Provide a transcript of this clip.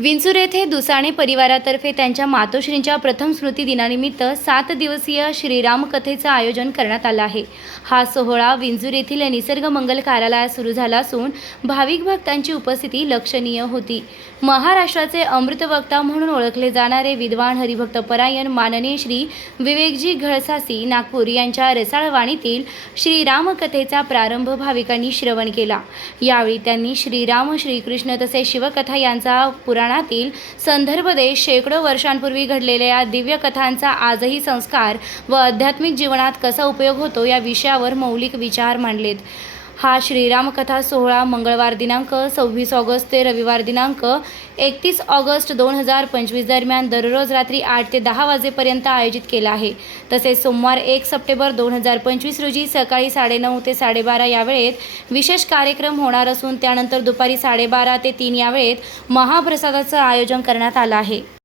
विंचूर येथे दुसाणे परिवारातर्फे त्यांच्या मातोश्रींच्या प्रथम स्मृती दिनानिमित्त सात दिवसीय श्रीराम कथेचं आयोजन करण्यात आलं आहे. हा सोहळा विंचूर येथील निसर्ग मंगल कार्यालयात सुरू झाला असून भाविक भक्तांची उपस्थिती लक्षणीय होती. महाराष्ट्राचे अमृतवक्ता म्हणून ओळखले जाणारे विद्वान हरिभक्त परायण माननीय श्री विवेकजी घळसासी नागपूर यांच्या रसाळवाणीतील श्रीरामकथेचा प्रारंभ भाविकांनी श्रवण केला. यावेळी त्यांनी श्रीराम श्रीकृष्ण तसेच शिवकथा यांचा पुराणातील संदर्भ देश शेकडो वर्षांपूर्वी घडलेल्या दिव्य कथांचा आजही संस्कार व आध्यात्मिक जीवनात कसा उपयोग होतो या विषयावर मौलिक विचार मांडलेत. हा श्रीरामकथा सोहळा मंगळवार दिनांक सव्वीस ऑगस्ट ते रविवार दिनांक एकतीस ऑगस्ट दोन हजार पंचवीस दरम्यान दररोज रात्री आठ ते दहा वाजेपर्यंत आयोजित केला आहे. तसेच सोमवार एक सप्टेंबर दोन हजार पंचवीस रोजी सकाळी साडेनऊ ते साडेबारा या वेळेत विशेष कार्यक्रम होणार असून त्यानंतर दुपारी साडेबारा ते तीन या वेळेत महाप्रसादाचं आयोजन करण्यात आलं आहे.